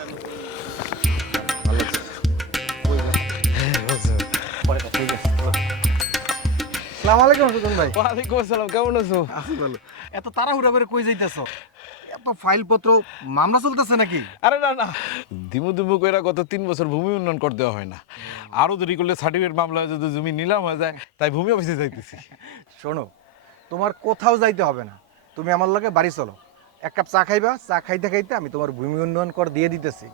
ভালো আছে। পরে কথা ঠিক আছে। আসসালামু আলাইকুম সুজন ভাই। ওয়ালাইকুম আসসালাম, কেমন আছো? আছি ভালো। এত তাড়াহুড়া করে কই যাইতেছো? এত ফাইলপত্র, মামলা চলতেছে নাকি? আরে না না, দিমু দিমু কইরা গত 3 বছর ভূমি উন্নয়ন কর দেওয়া হয় না। আরো দেরি করলে সার্টিফিকেট মামলা যদি জমি নিলাম হয়ে যায়, তাই ভূমি অফিসে যাইতেছি। শোনো, তোমার কোথাও যাইতে হবে না। তুমি আমার লগে বাড়ি চলো। এক কাপ চা খাইবা, চা খাইতে খাইতে আমি তোমার ভূমি উন্নয়ন কর দিয়ে দিতেছি।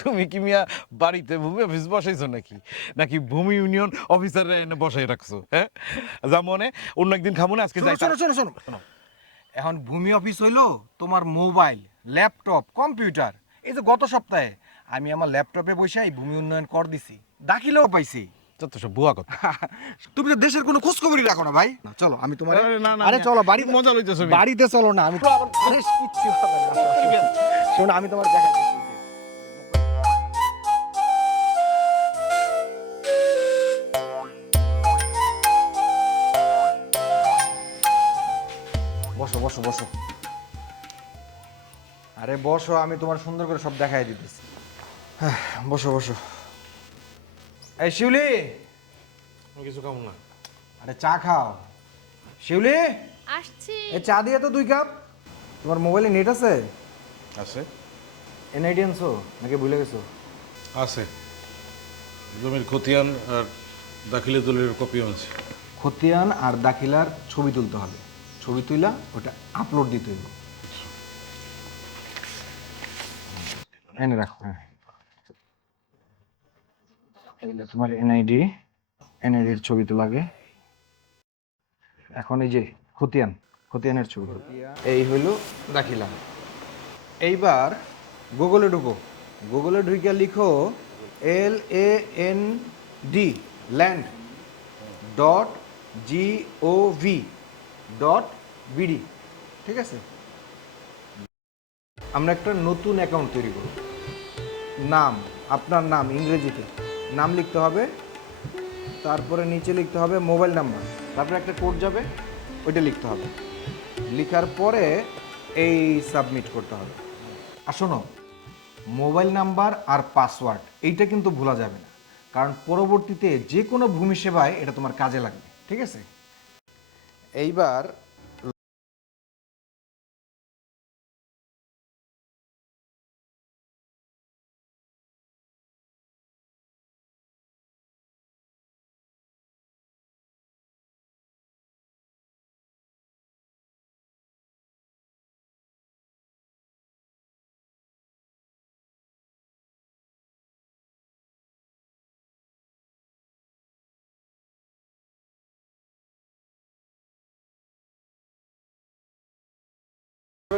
তুমি কি মিয়া বাড়িতে ভূমি অফিস বসাইছো নাকি, নাকি ভূমি ইউনিয়ন অফিসার এনে বসাই রাখছো? হ্যাঁ, যা মনে অন্য একদিন খাবো না, আজকে শোনো যাই। শোনো শোনো শোনো শোনো। এখন ভূমি অফিস হইলো তোমার মোবাইল, ল্যাপটপ, কম্পিউটার। এই যে গত সপ্তাহে আমি আমার ল্যাপটপে বসে এই ভূমি উন্নয়ন কর দিছি, দাখিলেও পাইছি। যত সব বুয়া কথা। তুমি তো দেশের কোনো খোঁজ খবরই রাখো না ভাই। না, চলো আমি তোমার আরে না, না, আরে না, চলো বাড়ি মজা লইতেছো। বাড়িতে চলো না, আমি আরে কিচ্ছু হবে না, আসো, আসো। শোনো আমি তোমার দেখাই দিচ্ছি। বসো বসো বসো। আরে বসো, আমি তোমার সুন্দর করে সব দেখাই দিতেছি। হ্যাঁ, বসো বসো। এই শিউলি, কিছু খাবো না। আরে চা খাও। শিউলি, আসছি। এই চা দিয়ে তো 2 কাপ। তোমার মোবাইলে নেট আছে? আছে এনআইডি আনছো নাকি ভুলে গেছো? আছে, জমির খতিয়ান আর দাখিলে দলিলের কপিও আছে। খতিয়ান আর দাখিলার ছবি তুলতে হবে। ছবি তুইলা ওটা আপলোড দিতে হইব। এনে রাখো। হ্যাঁ, এইটা তোমার এনআইডি। এনআইডির ছবি তো লাগে। এখন এই যে খতিয়ান, খতিয়ানের ছবি। এই হইল দাখিলা। এইবার গুগলে ঢুকো। গুগলে ঢুকে লিখো LAND ল্যান্ড .gov.bd। ঠিক আছে, আমরা একটা নতুন অ্যাকাউন্ট তৈরি করব। নাম, আপনার নাম ইংরেজিতে নাম লিখতে হবে, তারপরে নিচে লিখতে হবে মোবাইল নাম্বার, তারপরে একটা কোড যাবে, ওইটা লিখতে হবে। লিখার পরে এই সাবমিট করতে হবে। আর শোনো, মোবাইল নাম্বার আর পাসওয়ার্ড এইটা কিন্তু ভোলা যাবে না, কারণ পরবর্তীতে যে কোনো ভূমি সেবায় এটা তোমার কাজে লাগবে। ঠিক আছে, এইবার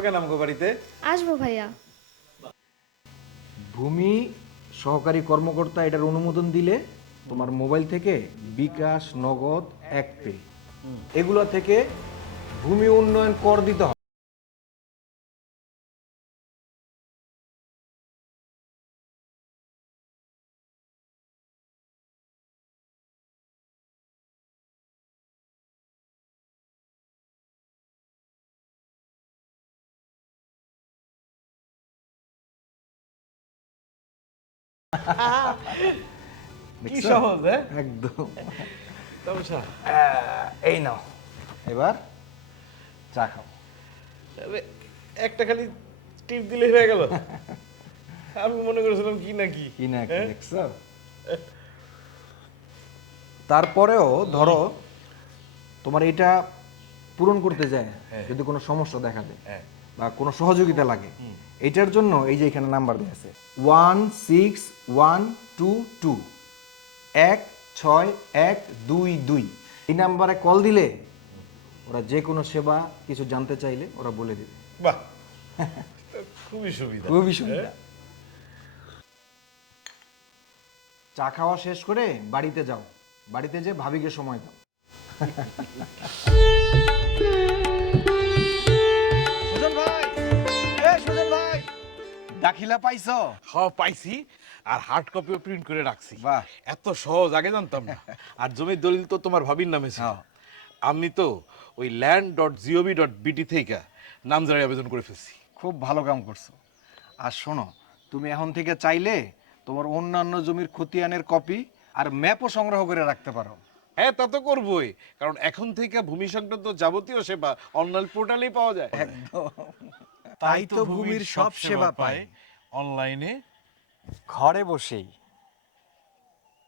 কেন আমগো বাড়িতে? আসবো ভাইয়া। ভূমি সহকারী কর্মকর্তা এটার অনুমোদন দিলে তোমার মোবাইল থেকে বিকাশ, নগদ, এক পে এগুলো থেকে ভূমি উন্নয়ন কর দিতে হবে। কি দেখছো? সহজ, হ্যাঁ? একদম। সমস্যা। এই নাও, এবার চা খাও। আরে, একটা খালি টিপ দিলেই হয়ে গেল। আমি মনে করেছিলাম কি নাকি। কি না কি দেখছো? তারপরেও ধরো তোমার এটা পূরণ করতে যায় যদি কোনো সমস্যা দেখা দেয় বা কোনো সহযোগিতা লাগে, এটার জন্য এই যে এখানে নাম্বার দেওয়া আছে 16122 16122। এই নাম্বারে কল দিলে ওরা যে কোনো সেবা কিছু জানতে চাইলে ওরা বলে দিবে। বাহ, খুবই সুবিধা। খুবই সুবিধা। চা খাওয়া শেষ করে বাড়িতে যাও, বাড়িতে যে ভাবিকে সময় দাও। সুজন ভাই, সুজন ভাই, দাখিলা পাইছো? হ্যাঁ পাইছি, আর হার্ড কপিও প্রিন্ট করে রাখছি। বাহ। এত সহজ আগে জানতাম না। আর জমির দলিল তো তোমার ভাবির নামে ছিল। হ্যাঁ। আমি তো ওই land.gov.bt থেকে নামজারি আবেদন করে ফেলছি। খুব ভালো কাম করছো। আর শোনো, তুমি এখন থেকে চাইলে তোমার অন্যান্য জমির খতিয়ানের কপি আর ম্যাপও সংগ্রহ করে রাখতে পারো। হ্যাঁ, তা তো করবোই, কারণ এখন থেকে ভূমি সংক্রান্ত যাবতীয় সেবা অনলাইন পোর্টালেই পাওয়া যায়। তাই তো ভূমির সব সেবা পায় অনলাইনে। ঘরে বসেই।